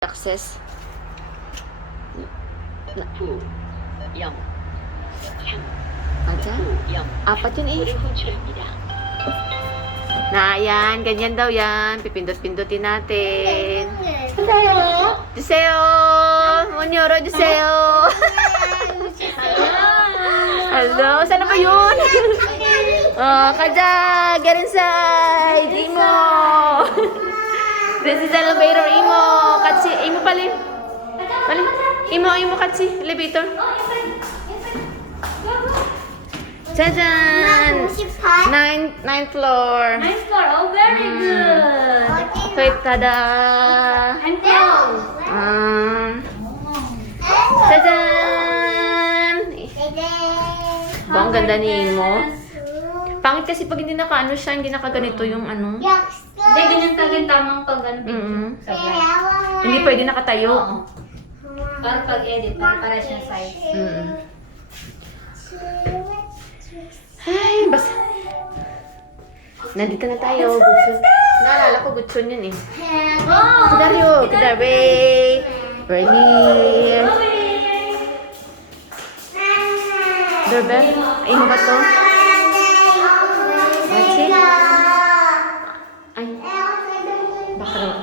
access. Aja? Apat yun eh. Na, yan. Ganyan daw yan. Pipindot-pindutin natin. Juseo! Monyoro, Juseo! Hello! Sana ba yun? Oh, Kaja! Get inside! Imo! This is elevator, Imo! Katsi! Imo palin! Palin! Imo, Katsi! Elevator! Jajan! Ninth floor! Ninth floor, oh very good. Wait, tada! And down. Jajan! Ba, ang ganda ni Imo. Pangit kasi pag hindi naka-ano siya, hindi nakaganito yung ano. Hindi, ganyan talagang tamang pag ano, sa vlog. Hindi pwede nakatayo. Oo. Para pag-edit, para siyang size. Ay, basta. Nandito na tayo. Gutsun. Naalala ko, Gutsun yun eh. Oh! Kudaryo, kudaryo. We're here. Doorbell? Ay, mo ba to? What's it? Ay. Baka raw.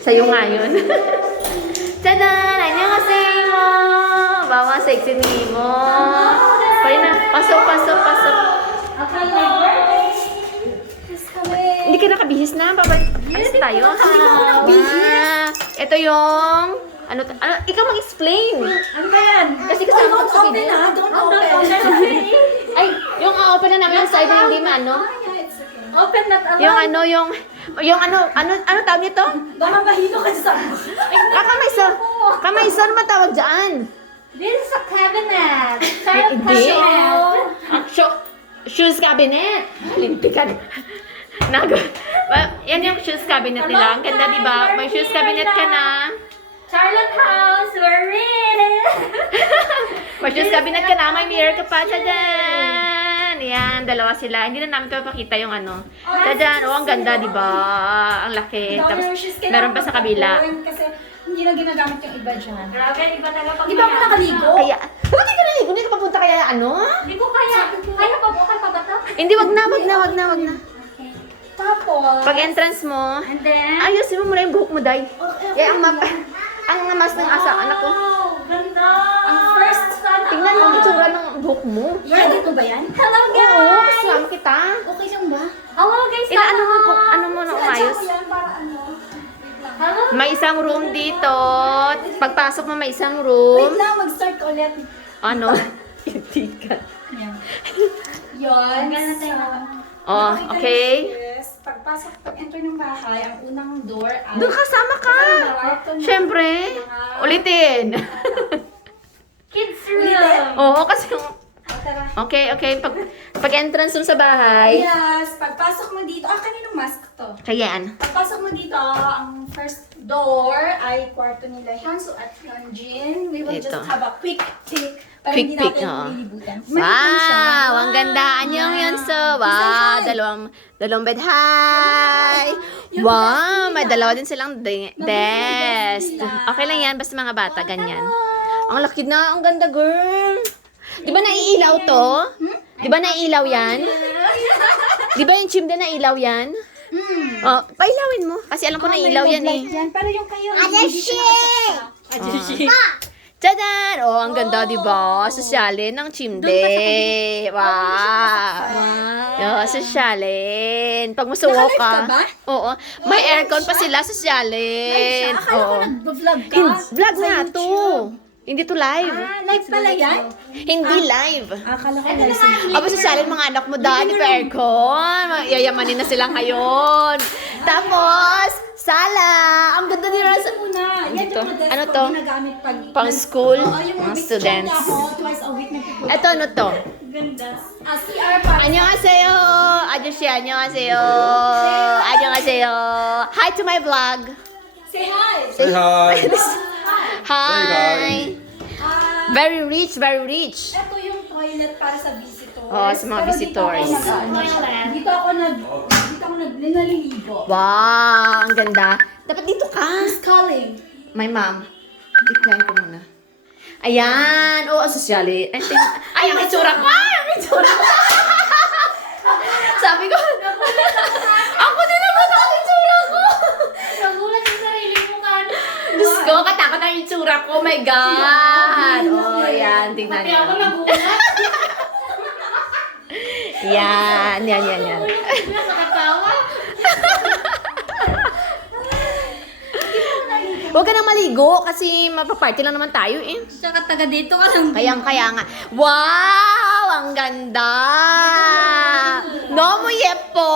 Sa'yo nga yun. Tadan! Annyeonghaseyo! Bawa sexy ni mo. Pwede na. Pasok. Okay, my birthday is coming. Hindi ka nakabihis na. Alis tayo. Ito yung... Ano, ikaw mag-explain. Ano ba yan? Kasi kasama ko sa video. Don't open. Ay, yung open na namin yung side na hindi maano. Open not allowed. Yung ano tawag nito? Baka mahilo ka sa Kamay sa, ano ba tawag dyan? This is a cabinet. Child Hindi. cabinet. Shoes cabinet. Lintikan. Yan yung shoes cabinet nila. Ang ganda, di ba? May shoes cabinet ka na. Charlotte House, we're ready. May shoes cabinet ka na. May mirror ka pa. Tadaan! Yan, dalawa sila. Hindi na namin papakita yung ano. Tadaan! Oh, ang ganda, di ba? Ang laki. Tapos, meron pa sa kabila. Kasi hindi na ginagamit yung iba dyan. Grabe, iba talaga pag Di ba ako nakaligo? Kaya, bakit ka naligo? Hindi ka papunta kaya ano? Hindi ko kaya. Kaya pa bukal pa ba ito? Hindi, wag na. Tapos, Pag entrance mo, And then? ayusin mo muna yung buhok mo, Day. Eh, ang mas ng asa, anak ko. Wow, ganda. ang first sana. Tingnan mo ang itsura ng buhok mo. Edit mo ba yan? Hello, guys. Oo, kasama kita. Okay lang ba? Hello, guys. Ano mo na umayos? Adjust ko yan para ano. Hello. May isang room dito. Pagpasok mo, may isang Wait room. lang, mag-start ko ulit. Ano? Hindi ka. Yan. Yun. Ganda tayo. Oh, okay. Pagpasok, pag-enter ng bahay, ang unang door ay... Doon kasama ka. Siyempre. Ulitin. Kids Ulitin? room. Oo, kasi yung... Tara. Okay. Pag entrance mo sa bahay. Yes, pagpasok mo dito, kaninong mask to? Kayan. Pagpasok mo dito, ang first door ay kwarto nila Hyunsu at Hyunjin. We will Ito. just have a quick peek para Quick hindi peek, natin oo. lilibutan. Wow! Ang ganda. Anyong yun, so. Wow! Dalawang bed. Hi! Wow! May dalawa din silang desk. Okay lang yan. Basta mga bata, ganyan. Ang laki na. Ang ganda, girl. Di ba naiilaw to? Di ba naiilaw yan? Di ba yung chimney naiilaw yan? Oh, pailawin mo. Kasi alam ko naiilaw yan eh. Yan, pero yung kayo, hindi siya nakasaksak. Tadaan! Oh, ang ganda, di ba? Sosyalin ng chimney. Wow! Wow, sosyalin. Pag masuwo Naka-live ka. ka ba? Oo. May aircon pa sila, sosyalin. Akala ko Oo. nag-vlog ka. Vlog sa na to. YouTube. Hindi to live. Live pala yan? Hindi live. Akala ko live. Aba, sosyalin mga anak mo dahil pa aircon. Yayamanin na sila ngayon. Tapos, sala. Ang ganda nila sa... Muna. Yan Dito. yung mga desk Ano ko to? ginagamit Pang school? Oo, yung Mga picture students. niya ako, twice a week nagpupunta. Ito, ano to? Ganda. CR pa. 안녕하세요. 아저씨 안녕하세요. 안녕하세요. Hi to my vlog. Say hi. Say hi. Hi. Very rich, very rich. Ito yung toilet para sa visitors. Oo, sa mga Pero visitors. Dito ako nag nakita ko naliligo. Wow, ang ganda. Dapat dito ka. Who's calling? My mom. Decline ko muna. Ayan. Oo, sosyali. Ay, ang itsura ko. Ay, ang itsura ko. Sabi ko, ako din naman ang itsura ko. Nagulat sa sarili mo ka. Diyos ko, katakot ang itsura ko. Oh my God. Oh, ayan. Tingnan Pati niyo. ako nagulat. Yan. Nakatawa. Huwag ka nang maligo kasi mapaparty lang naman tayo eh. Tsaka taga dito ka lang. Kaya nga. Wow! Ang ganda! No mo yepo!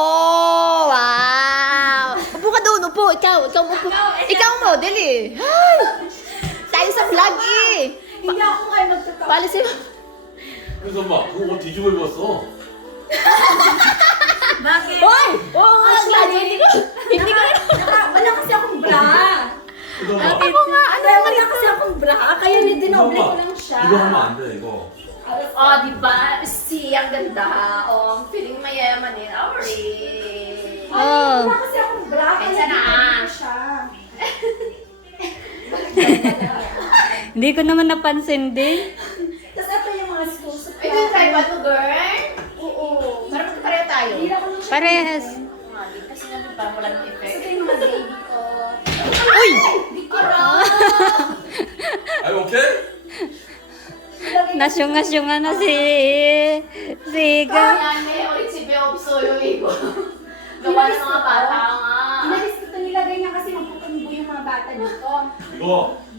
Wow! Upo ka doon, upo. Ikaw upo. Ikaw ang model eh. Ay! Tayo sa vlog eh. Hindi ako kayo magtatawa. Palisin mo. 그래서 막 그거 뒤집어 입었어. Bakit? Hoy! Oo nga, lagi. Hindi ko Wala kasi akong bra. 그래서 막 Ako nga, ano Kaya wala kasi akong bra. Kaya dinoble ko lang siya. 이거 하면 안 돼 이거. Oh, di ba? Si, ang ganda. Oh, feeling mayaman eh. Sorry. Ay, wala kasi akong bra. Kaya Kaysa na. dinoble ko siya. Hindi ko naman napansin din. Tapos ito yung mga school supplies. Ito yung try ba ito, girl? Oo. Para magkapareho tayo. Hindi ako nung Parehas. Kasi naman parang wala nang Ito effect. yung mga baby ko. Uy! Are you okay? Nasyunga-syunga na si Siga. Ayan, may ulit si Beobso yung igo. Gawa ng mga bata nga. Inalis ko ito nilagay niya kasi magpupunbo yung mga bata dito. 이거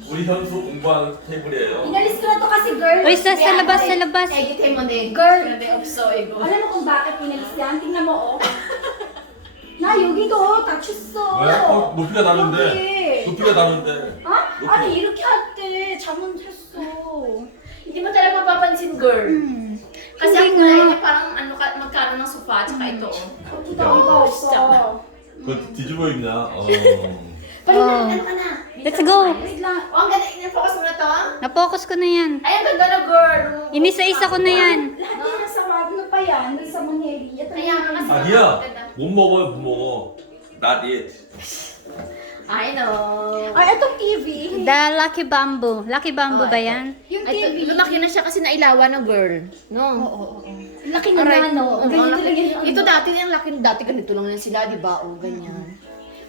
우리 현수 공부하는 테이블이에요. Inalis ko na to kasi girl. Uy, sa labas. Editin mo din. Girl. Beobso igo. Alam mo kung bakit inalis yan? Tingnan mo, oh. 나 여기도 다쳤어. 왜? 높이가 다른데. 여기. 높이가 다른데. 어? 아니 이렇게 할 때 잘못했어. Hindi mo talaga mapapansin, girl. Kasi ang Hindi kulay nga. niya parang ano, magkano ng sofa, tsaka ito. 어디다 이거 없어. 그거 뒤집어 입냐? Palitan, ano ka na? Let's go. Wait lang. Oh, ang ganda. In-focus mo na to. Napokus ko na yan. Ay, ang ganda na, girl. Inisa-isa ko na yan. Lahat yan nasa ano pa yan? Sa Monheri. Ito Kaya nga kasi. 아니야. 못 먹어요, 못 먹어. Not it. I know. Ay, itong TV. The Lucky Bamboo. Lucky Bamboo ba yan? Yung Ito, TV. lumaki na siya kasi nailawan ng girl. No? Oo. Laki na Aray. no. Oo, Ganyan laki. talaga yung Ito dati yung laki, dati ganito lang yan sila, di ba? O, ganyan.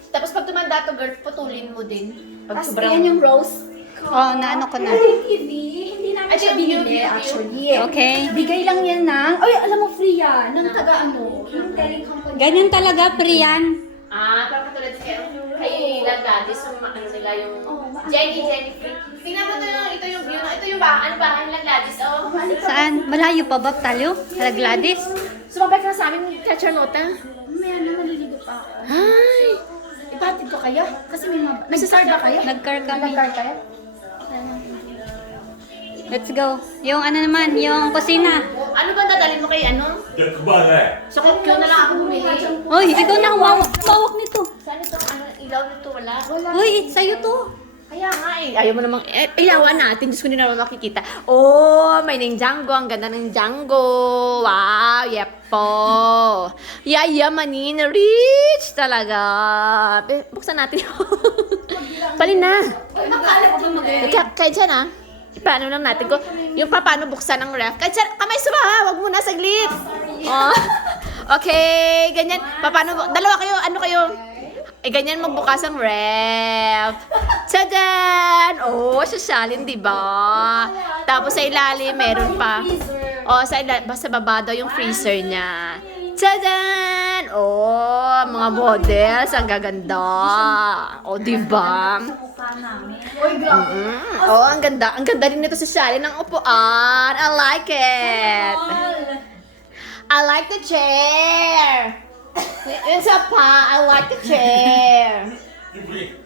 Tapos pag tumanda to, girl, putulin mo din. Pag Tapos sobrang... yan yung rose. Oh, naano ko na. Ito yung TV. Hindi namin Ito siya yung binili view. actually. Okay. Bigay lang yan ng... Ay, alam mo free yan. Ng taga ano. Yung telling company. Ganyan talaga, Priyan. Ah, parang katulad kay Lagladis, yung ano nila, yung Jenny Free. Tingnan mo ito yung view, ito yung bahay, ano bahay ng Lagladis, oh. Saan? Malayo pa ba tayo? Sa Gladys? Sumabay ka na sa amin kay Charlotta. May ano, maliligo pa ako. Ay! Ipahatid ko kaya? Kasi may star ba kaya? Nag-car kami. Nag-car kaya? Let's go. Yung ano naman, yung kusina. Ano ba dadalhin mo kay ano? 야, 그만해. Sa Kokyo na lang ako bumili. Uy, ikaw na humawak nito. Saan ito? Ano, ilaw nito? Wala. Uy, sa'yo to. Kaya nga eh. Ayaw mo namang, ilawan natin. Diyos ko, hindi naman makikita. Oh, may ning Django. Ang ganda ng Django. Wow, yepo. Yayamanin. Rich talaga. Buksan natin. Palin na. Akala ko ba Kahit siya na. Paano lang natin ko. Yung paano buksan ng ref. Kahit siya, kamay suba. Wag mo na saglit. Oh. Okay, ganyan. Paano, dalawa kayo, ano kayo? Ganyan magbukas ang ref. Tadaan! Oh, sasalin, di ba? Tapos sa ilalim, meron pa. Oh, sa baba daw yung freezer niya. Tadaan! Oh, mga models. Ang gaganda. Oh, di ba? Uy, grabe. Oh, ang ganda. Ang ganda rin nito sa Shali ng upuan. I like it. I like the chair. Yung sa pa, I like the chair. You bring.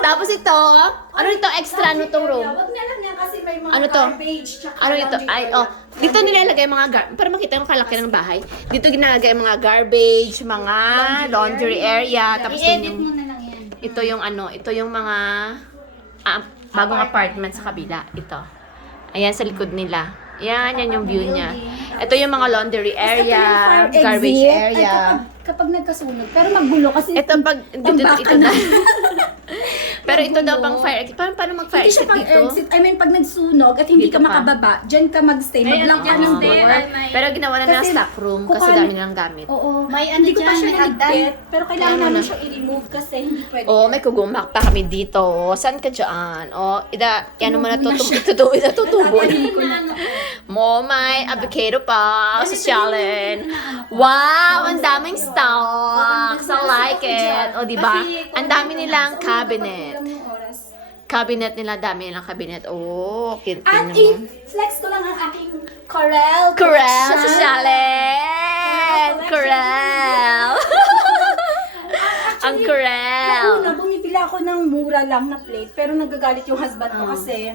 Tapos ito, ano ito extra ano tong room? Wag na lang yan kasi may mga Ano to? garbage. Tsaka Ano ito? laundry Ay, for oh. Dito nilalagay mga para makita yung kalaki ng bahay. Dito ginalagay mga garbage, mga laundry area. Tapos yun I-edit yung, mo na lang yan. ito yung ano, ito yung mga bagong apartment sa kabila. Ito. Ayan sa likod nila. Yan yung view niya. Ito yung mga laundry Tapos ito area, yung fire garbage exit. Ay, area. kapag nagkasunog. Pero magulo kasi Ito pag pambaka ito na. Pero ito daw Magulo. pang fire exit. Paano mag-fire Hindi siya exit pang dito? exit. I mean, pag nagsunog at hindi Dito ka ka. makababa, dyan ka magstay. Mag-lock ka ng door. Pero ginawa na ng Kasi stock room kasi kukuha- dami nilang gamit. Oo. May hindi ko pa dyan, siya may hagdan. nalagpit. Pero kailangan Kaya namin na. siyang i-remove kasi hindi pwede. Oh, may kugumak pa kami dito. Saan ka dyan? Oh, yan naman Tumubo na siya. natutubo. Tatanggalin ko na. Mo, may avocado pa. Sosyalin. Wow, ang daming stocks. I like it. O, diba? Ang dami nilang cabinet. Kapag kulang yung oras. Cabinet nila, dami nilang cabinet. Oh, cute At naman. i-flex ko lang ang aking Corel. Corel, collection. sosyalin. Corel. Ang Corel. Una, bumibili ako ng mura lang na plate, pero nagagalit yung husband ko kasi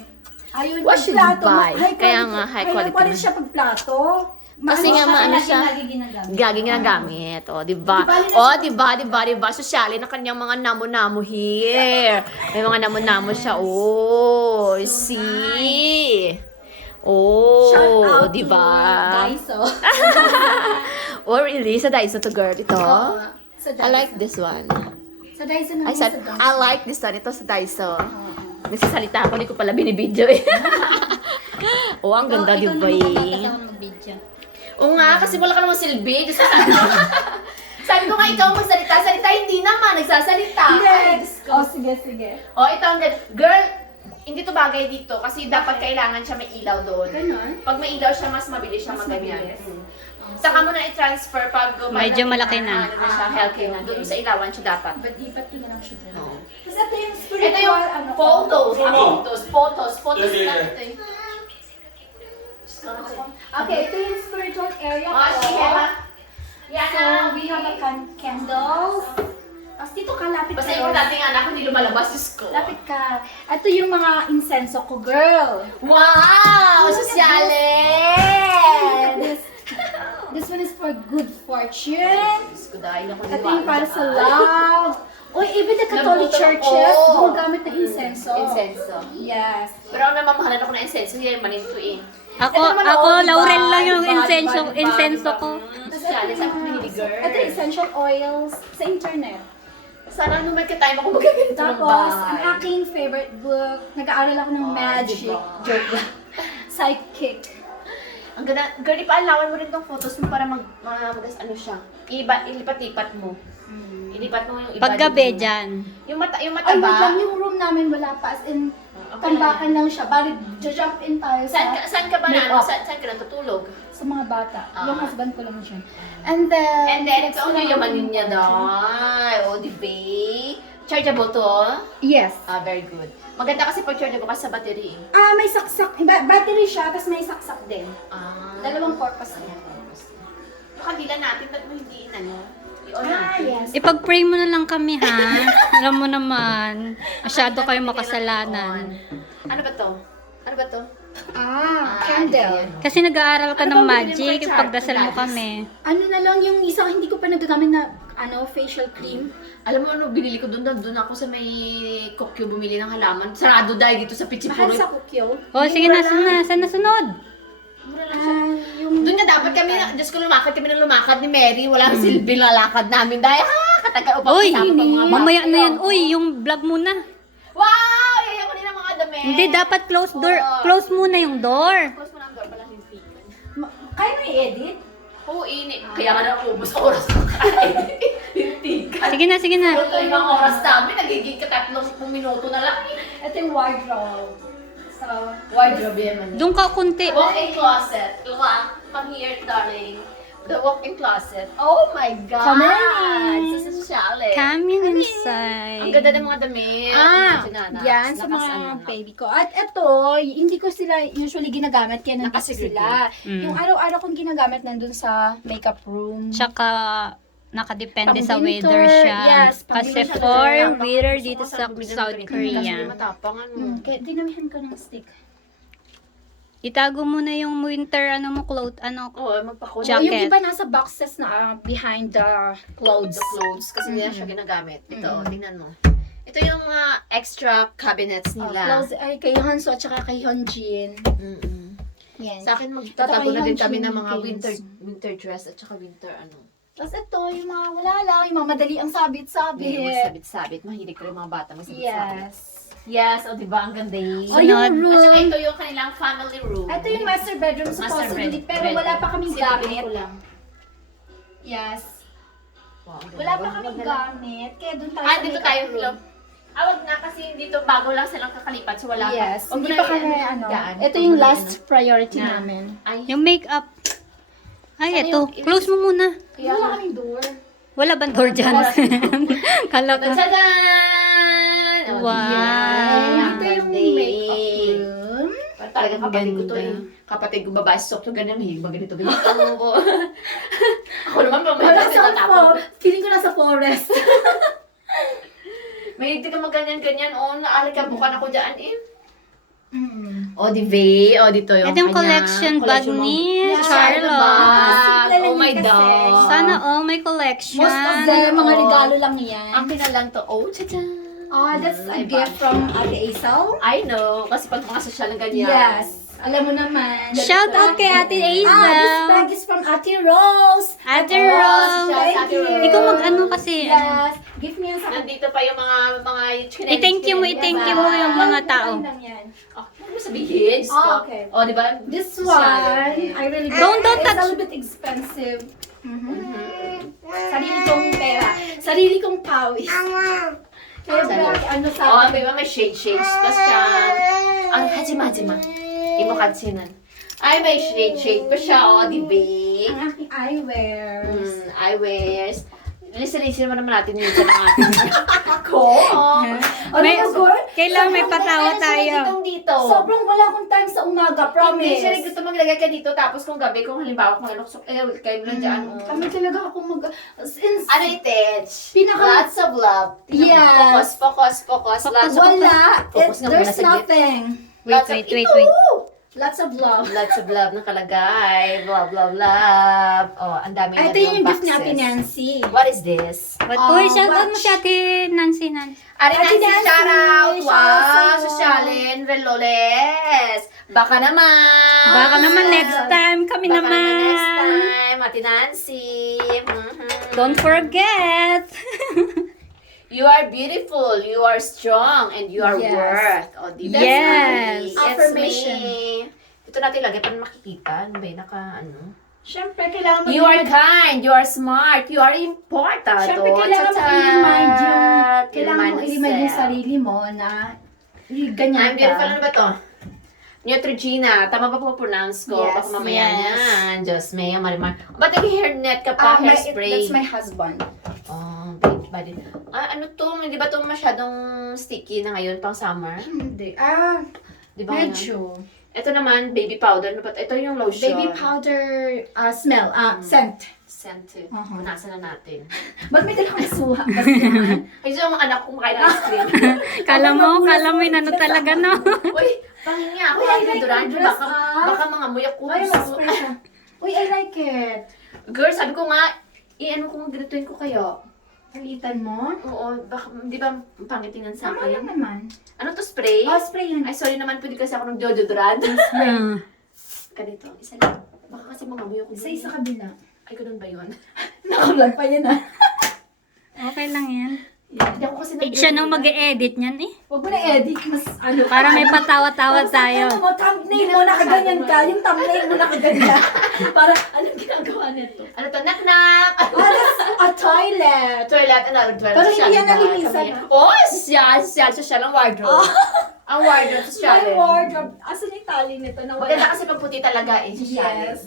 ayun, What should you buy? high Kaya quality- nga, high quality na. siya pag plato. Kasi nga maano siya, Lagi ginagamit. gaging na gamit. O, diba? Diba? Sosyalin ang kanyang mga namo-namo here. May mga namo-namo siya. Oh, see? Shout Oh, out diba? to Daiso. Oh, really? Sa Daiso to girl ito? Sa Daiso. I like this one. Sa Daiso naman I said, sa Daiso. I like this one. Ito sa Daiso. Nagsasalita ako, hindi ko pala binibidyo eh. Oh, ang ganda, di ba eh? mag-video. Oo nga, kasi wala ka namang silbi. Diyos ko, sabi ko nga, ikaw magsalita. Salita, hindi naman. Nagsasalita. Ay, Diyos ko. Oh, sige, sige. Oh, ito ang ganda. Girl, hindi to bagay dito kasi dapat kailangan siya may ilaw doon. Ganon. Pag may ilaw siya, mas mabilis siya Mas maganyan. mabilis. Saka mo na i-transfer pag Medyo malaki na. Ano na siya, healthy na. Doon sa ilawan siya dapat. But ipat ko na lang siya doon. Oo. Tapos ito yung spiritual, Ito yung ano, photos. Photo. Photos Yeah, lang yeah, ito eh. Okay, ito yung spiritual area Oh, ko. she have yan So, na. we have a candles. Tapos dito ka, lapit Basta ka. yung dating anak ko, hindi lumalabas yung ko. Lapit ka. Ito yung mga insenso ko, girl. Wow! Sosyalin! This one is for good fortune. Diyos ko, dahil ako Ito yung para sa love. Uy, even the Catholic Nabuto churches, ako. gumagamit ng insenso. Insenso. Yes. Pero ang namamahalan ako ng insenso, yan, maninto eh. Ako, Ito naman, ako, oh, diba? laurel lang yung Diba? insenso, Diba? insenso ko. Sosyalin, sabi ko binili, girl. Ito essential oils sa internet. Sana nung may ka-time ako magaganito ng Tapos, ang bahay. aking favorite book, nag-aaral ako ng Oh, magic. diba? Joke lang. Psychic. Ang ganda, girl, ipaalawan mo rin tong photos mo para ano siya. Ilipat-lipat mo. Ilipat mo yung iba. Paggabi dito. dyan. Yung mata Ay, ba? wait lang, yung room namin wala pa. As in, Okay tambakan lang siya. Bali, jump in tayo Saan ka ba na? Make-up. Saan ka natutulog? sa mga bata. Ah. Yung husband ko lang dyan. And then, And then, ito next ang lang yamanin niya yung- daw. O, di ba? Chargeable to? Yes. Ah, very good. Maganda kasi pag chargeable kasi sa battery. May saksak. Battery siya, tapos may saksak din. Ah. Dalawang purpose niya. Baka dila natin, ba't mo hindi ano? I-on Ah, natin. yes. Ipag-pray mo na lang kami, ha? Alam mo naman, masyado kayo makasalanan. Ano ba to? Ano ba to? Candle. Kasi nag-aaral ka Ano ng ba binili mo magic, kay Char? pagdasal mo Gladys? kami. Ano na lang yung isang hindi ko pa nagagamit na facial cream. Alam mo ano, binili ko doon ako sa may Kokyo bumili ng halaman. Sarado dahil dito sa Mahal Pichipuro. sa Kukyo. O, sige na, saan na sunod? Mura lang siya. Yung Doon nga dapat kami, Diyos ko, lumakad kami ng lumakad ni Mary. Walang silbi na lakad namin dahil katagal upang Uy, kasama pang mga mamaya bata. na yan. Uy, yung vlog muna. Wow! Yayaw ko din ang mga damit. Hindi, dapat close door. Close muna yung door. Close mo na ang door, pala hindi. kaya mo i-edit? Oo, init. Kaya nga naubos ang oras ng kain. Hindi ka. Sige na, sige na. Ito yung mga oras namin, nagiging ka 30 minuto na lang. Ito yung wardrobe. So, Wardrobe yan. Doon ka kunti. Walk-in closet. Luwa, come here, darling. The walk-in closet. Oh my God! Come in. Sa sosyale. Come in inside. Ang ganda ng mga damit. Sinanas. yan sa Lakas, mga ano, baby ko. At ito, hindi ko sila usually ginagamit, kaya nandito Nakasecurity. sila. Mm. Yung araw-araw kong ginagamit nandun sa makeup room. Tsaka, nakadepende sa Pang-winter, weather siya. yes, Kasi pang-winter for siya. winter dito sa South Kasi Korea. matapang ano. Kaya dinamihan ko ng stick. Itago mo na yung winter, Oo, magpakulay. Jacket. Yung iba nasa boxes na behind the clothes. The clothes. Kasi hindi na siya ginagamit. Ito, tingnan mo. Ito yung mga extra cabinets Oh, nila. clothes ay kay Hanso at saka kay Hyunjin. Mm-mm. Yan. Sa akin, magtatago na din kami ng mga Hyunjin winter dress at saka winter ano. Tapos ito, yung mga wala lang, yung mga madali ang sabit-sabit. May sabit-sabit. Mahilig ko yung mga bata. May sabit-sabit. Yes. Yes, o diba? Ang ganda yun. Oh, yung At saka room. ito yung kanilang family room. Ito yung master bedroom Master supposedly, bed- pero bedroom. wala pa kaming Sinabing gamit. ko lang. Yes. Wow, ang ganda. Wala pa Wag kaming na lang. gamit, kaya doon tayo Ah, sa dito makeup tayo. room. Wag na kasi dito bago lang silang kakalipat. So wala Yes, pa. Wag hindi mo pa na kami yan. ano. Gaan. Ito Wag yung mo na last priority Na. namin. Ay, Yung makeup. Ay, Saan ito. yung- Close mo muna. kaya Wala kaming door. Wala bang door dyan? Kala ko. Tadaan! O, Wow. yan. Ito yung Ganda. makeup room. Talagang kapatid ko to Ganda. eh. Kapatid ko babae, sok to ganyan. Hilig ba ganito ganito? Ako naman pa may Wala kasi sa tatapon. feeling ko nasa forest. May hindi ka magganyan-ganyan. O, naalikabukan ako dyan eh. Mm. O, di Vay. O, dito yung Ito yung kanya- collection bag mo. ni Yeah. Charlotte. Simple lang Oh my yun kasi. God. Sana all may collection. Most of them, mga Oo. regalo lang yan. Ang pinalang to, oh, tchadan. That's a Ay, gift from Ate Aisel. I know. Kasi pag mga social ng ganyan. Yes. Alam mo naman. Shout out kay Ate This Aisel. bag is from Ate Rose. Ate Oh, Rose. Ate Thank you. Rose. Ikaw mag-ano kasi. Yes. Give me yan sa Nandito pa yung mga I-thank you mo, i-thank you mo yung mga tao. Lang yan. Oh, huwag mo sabihin. Oh, okay. Oh, di ba? This Social. one, I really Don't it's touch. a little bit expensive. Sarili kong pera. Sarili kong pawis. Kaya ano sa Oh, akin. may shades pa siya. Ang hajima-hajima. Imo katsinan. Ay, may shade pa siya. Oh, di ba? Ang aking eyewears. Eyewears. Listen naman natin yun sa mga ating ako. May, Ano ba, girl? kailangan may patawa Dito, tayo. dito. Sobrang wala akong time sa umaga, Hindi, siya promise. gusto maglagay ka dito. Tapos kung gabi, kung halimbawa, kung ano, kayo mo lang dyan. Kami talaga ako since Ano itich? Pinaka- Lots of love. Yes. Focus. Lots of wala, Focus nga muna there's sa nothing. Lots of Wait. Lots of love. Lots of love nakalagay. Love. Oh, ang dami na Ito yung gift boxes. ni Ate Nancy. What is this? But, uy, shout out mo watch. si Ate Nancy. Ari Ate Nancy, Nancy, shout out! shout out Wow! sa'yo. Sosyalin, Reloles! Baka naman! Baka naman next time kami Baka naman. next time, Ate Nancy! Mhm. Don't forget. You are beautiful, you are strong, and you are Yes. worth. O, di ba? Yes. It's Affirmation. me. Ito natin lagay para makikita. Ano ba yun? Siyempre, kailangan You are kind, you are smart, you are important. Siyempre, Oh, kailangan mo tata. i-remind Remind kailangan mo i-remind yung yourself. sarili mo na ganyan I'm beautiful. ka. Ano ba to? Neutrogena. Tama ba po pronounce ko? Yes, Baka mamaya yes. yan. Diyos may Marimar. Ba't nag-hairnet ka pa? Hairspray? That's my husband. Oh, babe, ba din? Ah, ano to? Hindi ba to masyadong sticky na ngayon pang summer? Hindi. Di ba ngayon? Medyo. Ito naman, baby powder. Ano ba to? Ito yung lotion. Baby powder smell. Scent. Scented. Uh-huh. Punasan na natin. Ba't may dalang suha? Ay, so yung mga anak ko kumakain ng ice cream. Kala mo yun ano talaga, no? Uy, pangin nga ako. Uy, I Ay, like Duran, your dress, baka mga muyak ko. Ay, mas fresh siya. Uy, I like it. Girl, sabi ko nga, ano kung ganituin ko kayo? Palitan mo? Oo, baka, di ba pangitingan sa Tama lang akin? naman. Ano to, spray? Oh, spray yun. Ay, sorry naman, pwede kasi ako ng deodorant. Ah. Ganito, isa lang. Baka kasi mga muyak ko. Isa sa kabila. Ay, ganun ba yun? Nakablog pa yun Okay lang yan. Hindi ako kasi Siya nang mag-e-edit niyan eh. Huwag mo na edit. Mas ano. Para may patawa-tawa tayo. Ano mo, thumbnail mo nakaganyan ka. Yung thumbnail mo nakaganyan. Para, anong ginagawa nito? Ano to, knock-knock! That's a toilet. Toilet, ano, toilet. Pero social hindi yan ba? nalinisan, Kami- ah. Oh, social ang wardrobe. Ang wardrobe, social. My wardrobe. Asan yung tali nito? Maganda kasi pag puti talaga eh, social. Yes.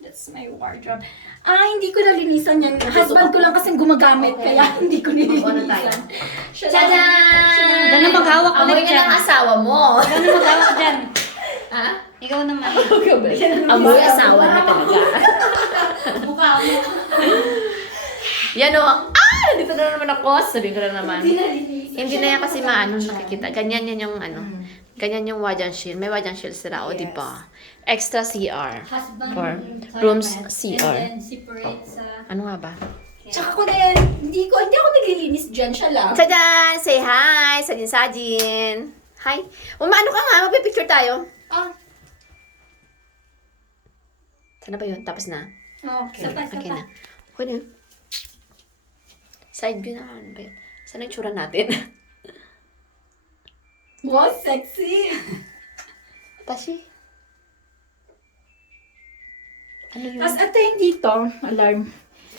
That's my wardrobe. Hindi ko nalinisan yan. Husband ko lang kasing gumagamit, Okay. kaya hindi ko Mag-on na tayo. nilinisan. Siya lang. Tadaan! Doon na maghawak Amoy ulit nga dyan. ng asawa mo. Ikaw na mag-awak dyan. Ha? Ikaw naman. Amoy asawa na talaga. Mukha mo. Yan o. Dito na naman ako. Sabihin ko na naman. Hindi nalinisan. Hindi na yan kasi maano nakikita. Ganyan yan yung ano. Ganyan yung wajan shield. May wajan shield sila. O, Yes. diba? Extra CR. Husband. Or rooms CR. And then separate sa... Ano nga ba? Tsaka ko din, hindi ako naglilinis dyan, siya lang. Tada! Say hi! Sajin-sajin! Hi! Umano ka nga, magpipicture tayo. Sana ba yun? Tapos na? Okay. Okay na. Okay na yun. Side view na ano ba yun? Saan ang tsura natin? Wow, sexy! Tashi. Ano yun? Tapos ito yung dito, alarm.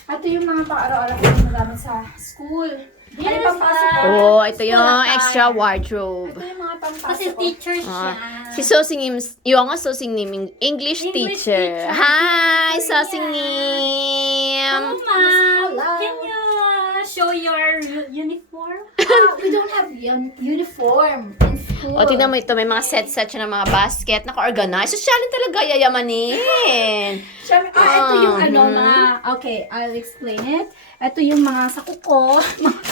Ito yung mga pang-araw-araw ko ginagamit sa school. Ano yung pampasok ko? Oh, ito yung extra wardrobe. Ito yung mga pampasok Kasi ko. teacher siya. Si Sosing yung nga Sosing Nim, English teacher. Hi, Sosing Nim. Ma'am, can you show your uniform? We don't have uniform in school. O, tingnan mo ito, may mga set-set siya ng mga basket, naka-organize. Sosyalin talaga, yayamanin. Siyempre, ito yung mga, okay, I'll explain it. Ito yung mga saku ko.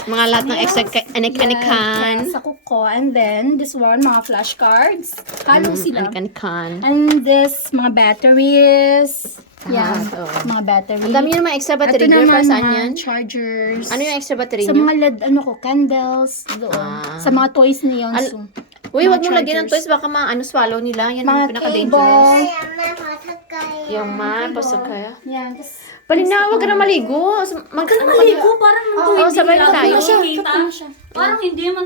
Mga lahat ng extra anik-anikan. Yan, saku ko. And then, this one, mga flashcards. Halo sila. Anik-anikan. And this, mga batteries. Yan, oo. mga batteries. Ang dami nyo naman extra battery, Ito girl, naman, para saan mga yan? chargers. Ano yung extra battery Sa nyo? mga LED, candles. Doon. Sa mga toys niyon. So, Uy, mga wag mo lagyan ng chargers. toys, baka swallow nila. Yan mga yung pinaka-dangerous. cable. Yung man, pasok kaya. Yan. Tas, Palina, wag ka na maligo. Maligo, parang Oo, sabay na tayo. Parang hindi man